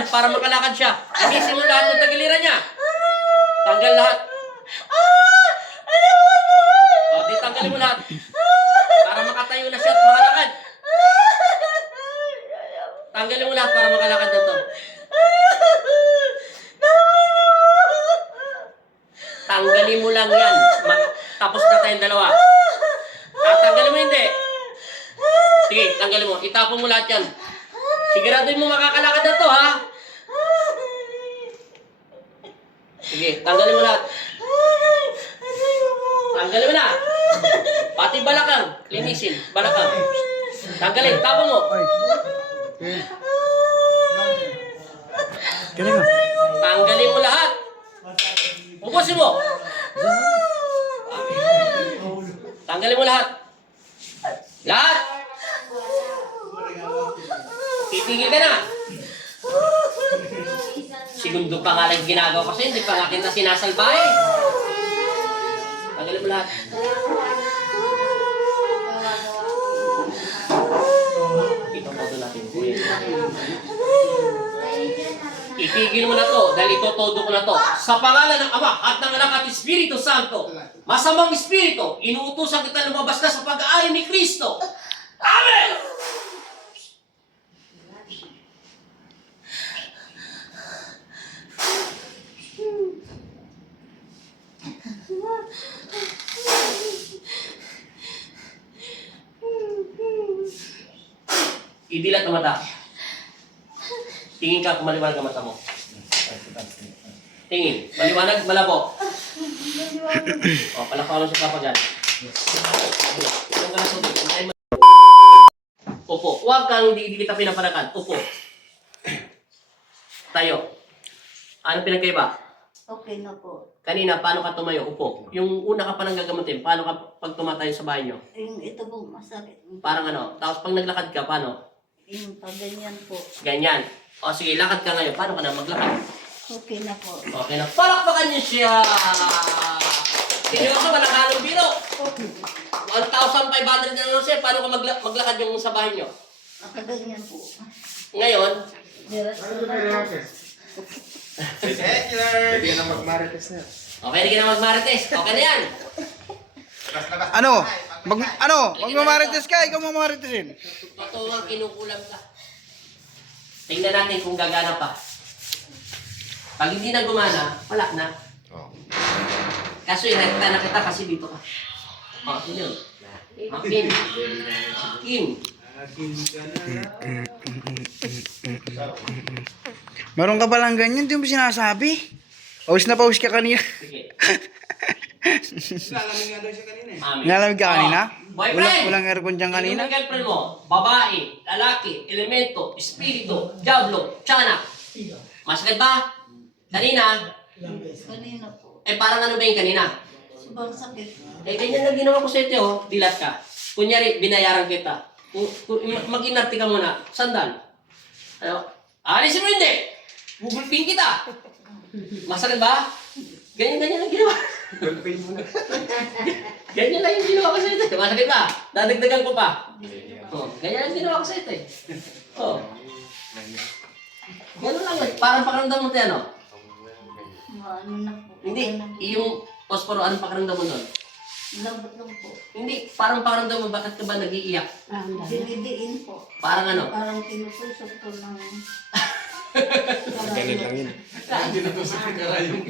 yan para makalakad siya. Linisin mo lahat ng tagiliran niya. Tanggal lahat. O, di tanggalin mo lahat. Para makatayo na siya at makalakad. Tanggalin mo lahat para makalakad na to. Tanggalin mo lang yan. Tapos na tayong dalawa. Tanggalin mo hindi. Sige, tanggalin mo. Itapon mo lahat yan. Siguraduhin mo makakalakad na to, ha? Sige, tanggalin mo lahat. Tanggalin mo na. Pati balakang. Linisin. Balakang. Tanggalin. Tapon mo. Tanggalin mo lahat. Ubusin mo. Tanggalin mo lahat. Lahat. Titigil ka na. Segundo pa nga lang ginagawa kasi hindi pa nga kita sinasalba eh. Tanggalin mo lahat. Ito po natin. Itigil mo na to dahil ito todo ko na to. Sa pangalan ng Ama at ng Anak at Espiritu Santo, masamang Espiritu, inuutosan kita lumabas na sa pag-aari ni Kristo. Amen! Idilat ang mata. Tingin ka kung maliwanag ang mata mo. Tingin. Maliwanag, malabo. O, palakawan mo sa papagan. Anong ka na sulit? Upo. Huwag kang hindi kita pinapanakan. Upo. Tayo. Ano pinagkaiba? Okay na po. Kanina, paano ka tumayo? Upo. Yung una ka pa nang gagamutin, paano ka pag tumatayo sa bahay nyo? Yung ito po masakit. Parang ano? Tapos pag naglakad ka, paano? Yung pag ganyan po. Ganyan. O sige, lakad ka ngayon. Paano ka na maglakad? Okay na po. Okay na. Palakpakan niyo siya! Seryoso, walang halong biro. 1,500 na lang siya. Paano ka maglakad yung sa bahay niyo? Nakaganyan po. Ngayon, Diretso na po. Pwede na mag-marites na. okay na ka na magmarites. Okay na yan. Ano? Magmamarites ka, ikaw mamaritesin. Totoo nga, kinukulam ka. Tingnan natin kung gagana pa. Pag hindi na gumana, wala na. Kaso irekta na kita kasi dito ka. O, yun. Akin. Akin. Meron ka palang ganyan, hindi mo sinasabi. Pawis na pawis ka kanina. Sige. Lalamig nga daw siya kanina eh. Amin. Nalamig ka kanina? Boyfriend! Walang aircon dyan kanina? Yung girlfriend mo, babae, lalaki, elemento, espiritu, diablo, tiyanak. Masakit ba? Kanina? Kanina po. Eh parang ano ba yung kanina? Sobrang sakit. Eh ganyan na ginawa ko sa ito, oh. Dilat ka. Kunyari, binayaran kita. Mag-inarti ka muna. Sandal. Ano? Alisin mo hindi! Bubulping kita! Masakit ba? Ganyan ang ginawa. Ganyan lang yung ginawa ko sa ito. Masakit ba? Dadagdagan ko pa. Oh, ganyan ang ginawa ko sa ito eh. Oh. Ganun lang eh. Parang pakiramdam mo tayo, ano? Ano na po. Hindi. Yung posporo, anong pakiramdam mo nun? Lambot lang po. Hindi. Parang pakiramdam mo, bakit ka ba nag-iiyak? Dinidiin po. Parang ano? Parang tinutusok ko ng... Ganun lang yun. Hindi na to sa karayong.